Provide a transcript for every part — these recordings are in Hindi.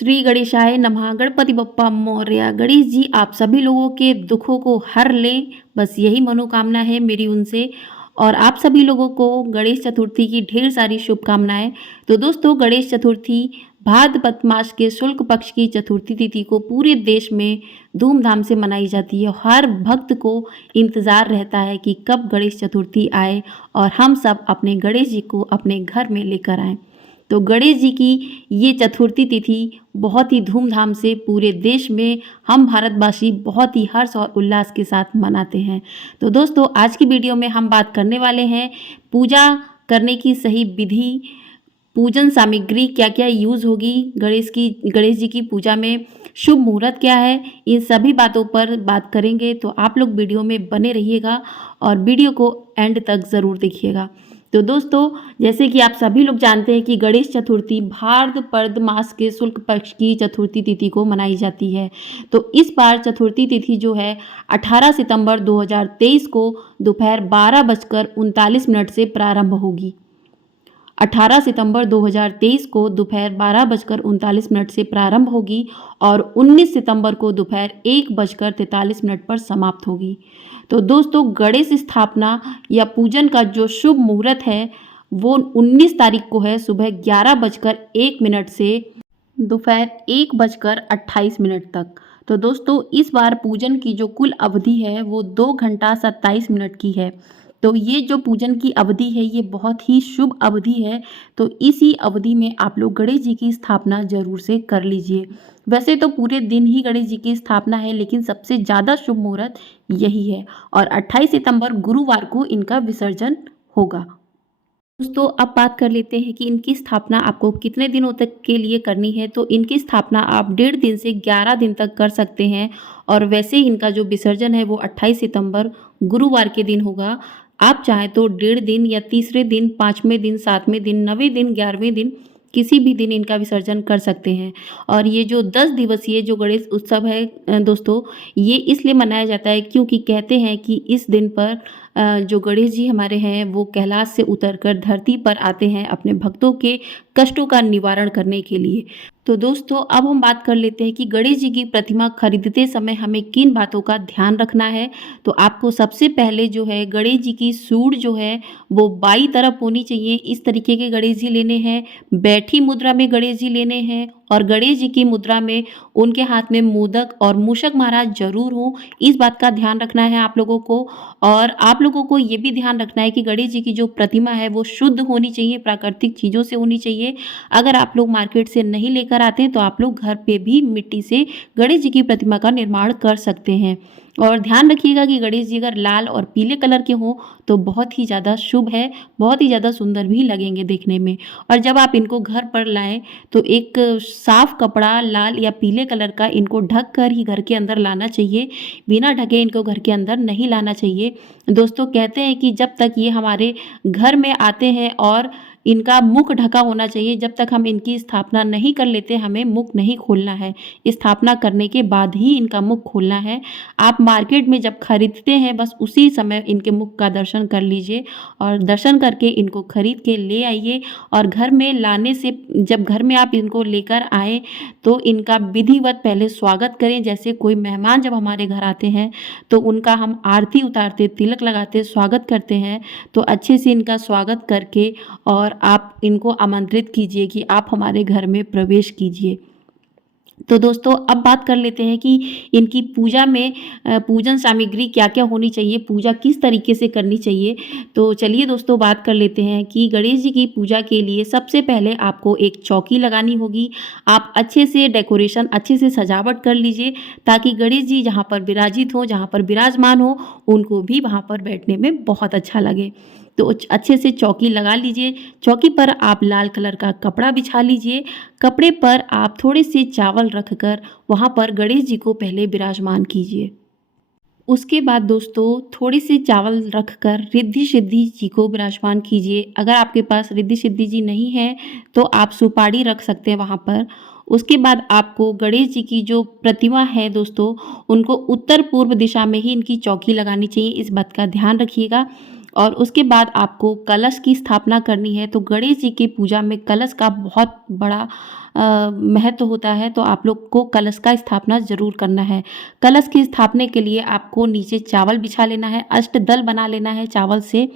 श्री गणेशाय नमः। गणपति बप्पा मौर्य। गणेश जी आप सभी लोगों के दुखों को हर लें, बस यही मनोकामना है मेरी उनसे। और आप सभी लोगों को गणेश चतुर्थी की ढेर सारी शुभकामनाएं। तो दोस्तों, गणेश चतुर्थी भाद्रपद मास के शुक्ल पक्ष की चतुर्थी तिथि को पूरे देश में धूमधाम से मनाई जाती है। हर भक्त को इंतज़ार रहता है कि कब गणेश चतुर्थी आए और हम सब अपने गणेश जी को अपने घर में लेकर आएँ। तो गणेश जी की ये चतुर्थी तिथि बहुत ही धूमधाम से पूरे देश में हम भारतवासी बहुत ही हर्ष और उल्लास के साथ मनाते हैं। तो दोस्तों, आज की वीडियो में हम बात करने वाले हैं पूजा करने की सही विधि, पूजन सामग्री क्या क्या यूज़ होगी, गणेश जी की पूजा में शुभ मुहूर्त क्या है, इन सभी बातों पर बात करेंगे। तो आप लोग वीडियो में बने रहिएगा और वीडियो को एंड तक ज़रूर देखिएगा। तो दोस्तों, जैसे कि आप सभी लोग जानते हैं कि गणेश चतुर्थी भाद्रपद मास के शुक्ल पक्ष की चतुर्थी तिथि को मनाई जाती है। तो इस बार चतुर्थी तिथि जो है 18 सितंबर 2023 को दोपहर 12:39 से प्रारंभ होगी। 18 सितंबर 2023 को दोपहर 12:39 से प्रारंभ होगी और 19 सितंबर को दोपहर 1:43 पर समाप्त होगी। तो दोस्तों, गणेश स्थापना या पूजन का जो शुभ मुहूर्त है वो 19 तारीख को है, सुबह 11:01 से दोपहर 1:28 तक। तो दोस्तों, इस बार पूजन की जो कुल अवधि है वो 2 घंटा 27 मिनट की है। तो ये जो पूजन की अवधि है ये बहुत ही शुभ अवधि है। तो इसी अवधि में आप लोग गणेश जी की स्थापना जरूर से कर लीजिए। वैसे तो पूरे दिन ही गणेश जी की स्थापना है, लेकिन सबसे ज़्यादा शुभ मुहूर्त यही है और 28 सितंबर गुरुवार को इनका विसर्जन होगा। दोस्तों, अब बात कर लेते हैं कि इनकी स्थापना आपको कितने दिनों तक के लिए करनी है। तो इनकी स्थापना आप 1.5 दिन से 11 दिन तक कर सकते हैं और वैसे इनका जो विसर्जन है वो 28 सितंबर गुरुवार के दिन होगा। आप चाहें तो 1.5 दिन या तीसरे दिन, 5वें दिन, 7वें दिन, 9वें दिन, 11वें दिन किसी भी दिन इनका विसर्जन कर सकते हैं। और ये जो 10 दिवसीय जो गणेश उत्सव है दोस्तों, ये इसलिए मनाया जाता है क्योंकि कहते हैं कि इस दिन पर जो गणेश जी हमारे हैं वो कैलाश से उतरकर धरती पर आते हैं अपने भक्तों के कष्टों का निवारण करने के लिए। तो दोस्तों, अब हम बात कर लेते हैं कि गणेश जी की प्रतिमा खरीदते समय हमें किन बातों का ध्यान रखना है। तो आपको सबसे पहले जो है गणेश जी की सूंड जो है वो बाईं तरफ होनी चाहिए। इस तरीके के गणेश जी लेने हैं। बैठी मुद्रा में गणेश जी लेने हैं और गणेश जी की मुद्रा में उनके हाथ में मोदक और मूषक महाराज जरूर हो। इस बात का ध्यान रखना है आप लोगों को। और आप लोगों को ये भी ध्यान रखना है कि गणेश जी की जो प्रतिमा है वो शुद्ध होनी चाहिए, प्राकृतिक चीज़ों से होनी चाहिए। अगर आप लोग मार्केट से नहीं लेकर आते हैं तो आप लोग घर पे भी मिट्टी से गणेश जी की प्रतिमा का निर्माण कर सकते हैं। और ध्यान रखिएगा कि गणेश जी अगर लाल और पीले कलर के हों तो बहुत ही ज़्यादा शुभ है, बहुत ही ज़्यादा सुंदर भी लगेंगे देखने में। और जब आप इनको घर पर लाएं तो एक साफ कपड़ा लाल या पीले कलर का इनको ढक कर ही घर के अंदर लाना चाहिए। बिना ढके इनको घर के अंदर नहीं लाना चाहिए। दोस्तों, कहते हैं कि जब तक ये हमारे घर में आते हैं और इनका मुख ढका होना चाहिए, जब तक हम इनकी स्थापना नहीं कर लेते हमें मुख नहीं खोलना है। स्थापना करने के बाद ही इनका मुख खोलना है। आप मार्केट में जब खरीदते हैं बस उसी समय इनके मुख का दर्शन कर लीजिए और दर्शन करके इनको खरीद के ले आइए। और घर में लाने से, जब घर में आप इनको लेकर आए तो इनका विधिवत पहले स्वागत करें। जैसे कोई मेहमान जब हमारे घर आते हैं तो उनका हम आरती उतारते, तिलक लगाते, स्वागत करते हैं। तो अच्छे से इनका स्वागत करके और आप इनको आमंत्रित कीजिए कि आप हमारे घर में प्रवेश कीजिए। तो दोस्तों, अब बात कर लेते हैं कि इनकी पूजा में पूजन सामग्री क्या क्या होनी चाहिए, पूजा किस तरीके से करनी चाहिए। तो चलिए दोस्तों, बात कर लेते हैं कि गणेश जी की पूजा के लिए सबसे पहले आपको एक चौकी लगानी होगी। आप अच्छे से डेकोरेशन, अच्छे से सजावट कर लीजिए ताकि गणेश जी जहाँ पर विराजित हो, जहाँ पर विराजमान हो, उनको भी वहाँ पर बैठने में बहुत अच्छा लगे। तो अच्छे से चौकी लगा लीजिए। चौकी पर आप लाल कलर का कपड़ा बिछा लीजिए। कपड़े पर आप थोड़े से चावल रखकर वहाँ पर गणेश जी को पहले विराजमान कीजिए। उसके बाद दोस्तों, थोड़ी सी चावल रखकर रिद्धि सिद्धि जी को विराजमान कीजिए। अगर आपके पास रिद्धि सिद्धि जी नहीं है तो आप सुपारी रख सकते हैं वहाँ पर। उसके बाद आपको गणेश जी की जो प्रतिमा है दोस्तों, उनको उत्तर पूर्व दिशा में ही इनकी चौकी लगानी चाहिए। इस बात का ध्यान रखिएगा। और उसके बाद आपको कलश की स्थापना करनी है। तो गणेश जी की पूजा में कलश का बहुत बड़ा महत्व होता है, तो आप लोग को कलश का स्थापना ज़रूर करना है। कलश की स्थापना के लिए आपको नीचे चावल बिछा लेना है, अष्टदल बना लेना है चावल से।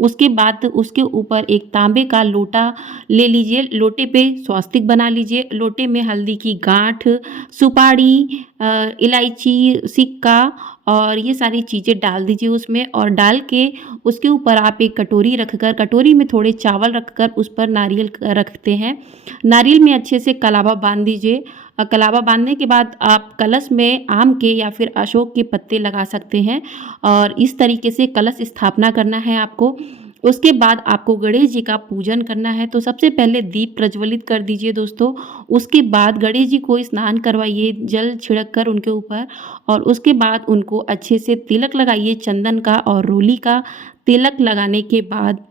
उसके बाद उसके ऊपर एक तांबे का लोटा ले लीजिए, लोटे पे स्वास्तिक बना लीजिए, लोटे में हल्दी की गांठ, सुपारी, इलायची, सिक्का और ये सारी चीज़ें डाल दीजिए उसमें, और डाल के उसके ऊपर आप एक कटोरी रखकर, कटोरी में थोड़े चावल रखकर उस पर नारियल रखते हैं। नारियल में अच्छे से कलावा बांध दीजिए। कलावा बांधने के बाद आप कलश में आम के या फिर अशोक के पत्ते लगा सकते हैं, और इस तरीके से कलश स्थापना करना है आपको। उसके बाद आपको गणेश जी का पूजन करना है। तो सबसे पहले दीप प्रज्वलित कर दीजिए दोस्तों। उसके बाद गणेश जी को स्नान करवाइए जल छिड़क कर उनके ऊपर, और उसके बाद उनको अच्छे से तिलक लगाइए चंदन का और रोली का। तिलक लगाने के बाद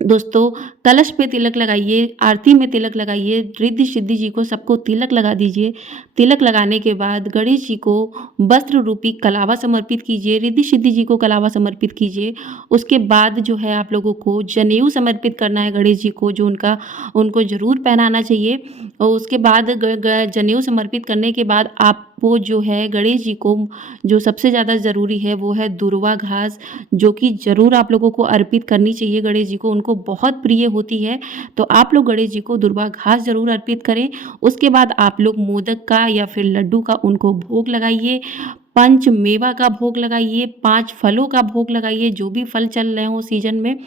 दोस्तों कलश पे तिलक लगाइए, आरती में तिलक लगाइए, रिद्धि सिद्धि जी को सबको तिलक लगा दीजिए। तिलक लगाने के बाद गणेश जी को वस्त्र रूपी कलावा समर्पित कीजिए, रिद्धि सिद्धि जी को कलावा समर्पित कीजिए। उसके बाद जो है आप लोगों को जनेऊ समर्पित करना है गणेश जी को, जो उनको ज़रूर पहनाना चाहिए। और उसके बाद जनेऊ समर्पित करने के बाद आपको जो है गणेश जी को जो सबसे ज़्यादा ज़रूरी है वो है दुर्वा घास, जो कि ज़रूर आप लोगों को अर्पित करनी चाहिए गणेश जी को, उनको बहुत प्रिय होती है। तो आप लोग गणेश जी को दुर्वा घास ज़रूर अर्पित करें। उसके बाद आप लोग मोदक का या फिर लड्डू का उनको भोग लगाइए, पंच मेवा का भोग लगाइए, 5 फलों का भोग लगाइए, जो भी फल चल रहे हों सीजन में।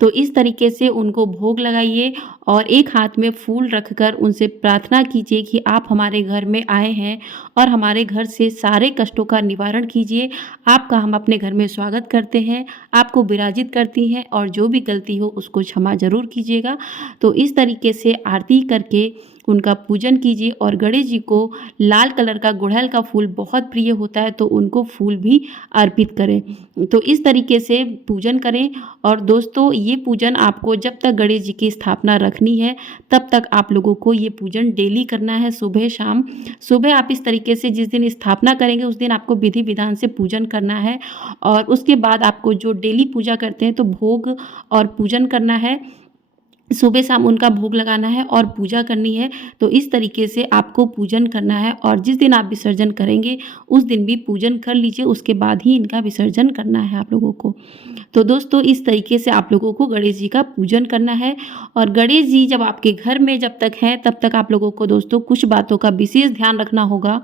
तो इस तरीके से उनको भोग लगाइए, और एक हाथ में फूल रखकर उनसे प्रार्थना कीजिए कि आप हमारे घर में आए हैं और हमारे घर से सारे कष्टों का निवारण कीजिए। आपका हम अपने घर में स्वागत करते हैं, आपको विराजित करती हैं, और जो भी गलती हो उसको क्षमा ज़रूर कीजिएगा। तो इस तरीके से आरती करके उनका पूजन कीजिए। और गणेश जी को लाल कलर का गुड़हल का फूल बहुत प्रिय होता है, तो उनको फूल भी अर्पित करें। तो इस तरीके से पूजन करें। और दोस्तों ये पूजन आपको जब तक गणेश जी की स्थापना रखनी है तब तक आप लोगों को ये पूजन डेली करना है, सुबह शाम। सुबह आप इस तरीके से जिस दिन स्थापना करेंगे उस दिन आपको विधि विधान से पूजन करना है, और उसके बाद आपको जो डेली पूजा करते हैं तो भोग और पूजन करना है, सुबह शाम उनका भोग लगाना है और पूजा करनी है। तो इस तरीके से आपको पूजन करना है, और जिस दिन आप विसर्जन करेंगे उस दिन भी पूजन कर लीजिए, उसके बाद ही इनका विसर्जन करना है आप लोगों को। तो दोस्तों इस तरीके से आप लोगों को गणेश जी का पूजन करना है। और गणेश जी जब आपके घर में जब तक हैं तब तक आप लोगों को दोस्तों कुछ बातों का विशेष ध्यान रखना होगा।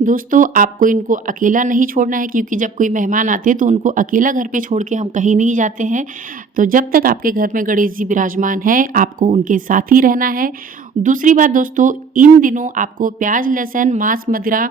दोस्तों आपको इनको अकेला नहीं छोड़ना है, क्योंकि जब कोई मेहमान आते हैं तो उनको अकेला घर पे छोड़ के हम कहीं नहीं जाते हैं। तो जब तक आपके घर में गणेश जी विराजमान हैं आपको उनके साथ ही रहना है। दूसरी बात दोस्तों, इन दिनों आपको प्याज लहसुन मांस मदिरा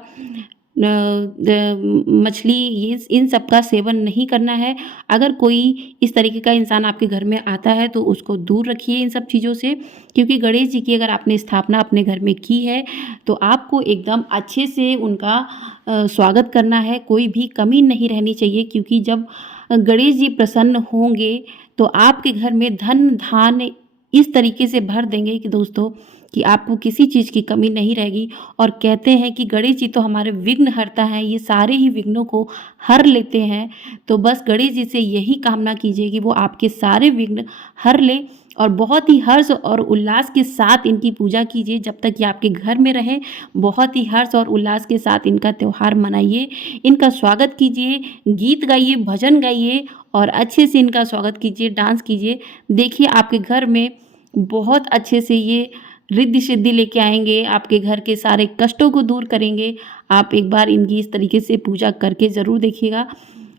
मछली ये इन सब का सेवन नहीं करना है। अगर कोई इस तरीके का इंसान आपके घर में आता है तो उसको दूर रखिए इन सब चीज़ों से, क्योंकि गणेश जी की अगर आपने स्थापना अपने घर में की है तो आपको एकदम अच्छे से उनका स्वागत करना है, कोई भी कमी नहीं रहनी चाहिए। क्योंकि जब गणेश जी प्रसन्न होंगे तो आपके घर में धन धान्य इस तरीके से भर देंगे कि दोस्तों कि आपको किसी चीज़ की कमी नहीं रहेगी। और कहते हैं कि गणेश जी तो हमारे विघ्न हरता है, ये सारे ही विघ्नों को हर लेते हैं। तो बस गणेश जी से यही कामना कीजिए कि वो आपके सारे विघ्न हर ले, और बहुत ही हर्ष और उल्लास के साथ इनकी पूजा कीजिए। जब तक ये आपके घर में रहे बहुत ही हर्ष और उल्लास के साथ इनका त्यौहार मनाइए, इनका स्वागत कीजिए, गीत गाइए, भजन गाइए, और अच्छे से इनका स्वागत कीजिए, डांस कीजिए। देखिए आपके घर में बहुत अच्छे से ये रिद्धि सिद्धि लेके आएंगे, आपके घर के सारे कष्टों को दूर करेंगे। आप एक बार इनकी इस तरीके से पूजा करके ज़रूर देखिएगा।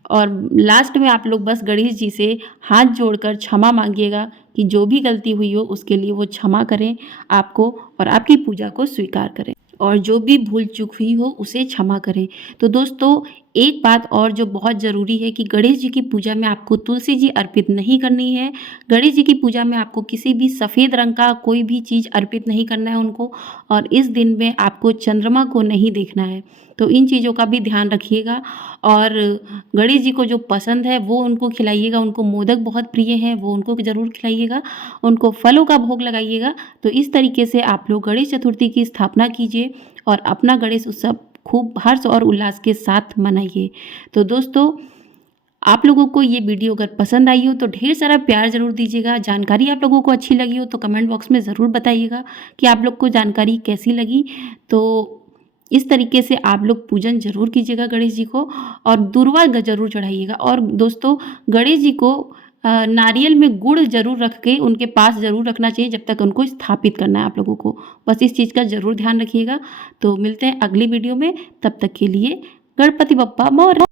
और लास्ट में आप लोग बस गणेश जी से हाथ जोड़कर क्षमा मांगिएगा कि जो भी गलती हुई हो उसके लिए वो क्षमा करें आपको, और आपकी पूजा को स्वीकार करें, और जो भी भूल चूक हुई हो उसे क्षमा करें। तो दोस्तों एक बात और जो बहुत ज़रूरी है कि गणेश जी की पूजा में आपको तुलसी जी अर्पित नहीं करनी है। गणेश जी की पूजा में आपको किसी भी सफ़ेद रंग का कोई भी चीज़ अर्पित नहीं करना है उनको, और इस दिन में आपको चंद्रमा को नहीं देखना है। तो इन चीज़ों का भी ध्यान रखिएगा। और गणेश जी को जो पसंद है वो उनको खिलाइएगा, उनको मोदक बहुत प्रिय हैं वो उनको ज़रूर खिलाइएगा, उनको फलों का भोग लगाइएगा। तो इस तरीके से आप लोग गणेश चतुर्थी की स्थापना कीजिए और अपना गणेश उत्सव खूब हर्ष और उल्लास के साथ मनाइए। तो दोस्तों आप लोगों को ये वीडियो अगर पसंद आई हो तो ढेर सारा प्यार ज़रूर दीजिएगा। जानकारी आप लोगों को अच्छी लगी हो तो कमेंट बॉक्स में ज़रूर बताइएगा कि आप लोग को जानकारी कैसी लगी। तो इस तरीके से आप लोग पूजन ज़रूर कीजिएगा गणेश जी को और दूर्वा ज़रूर चढ़ाइएगा। और दोस्तों, गणेश जी को नारियल में गुड़ ज़रूर रख के उनके पास ज़रूर रखना चाहिए जब तक उनको स्थापित करना है आप लोगों को। बस इस चीज़ का ज़रूर ध्यान रखिएगा। तो मिलते हैं अगली वीडियो में, तब तक के लिए गणपति बप्पा मोरया।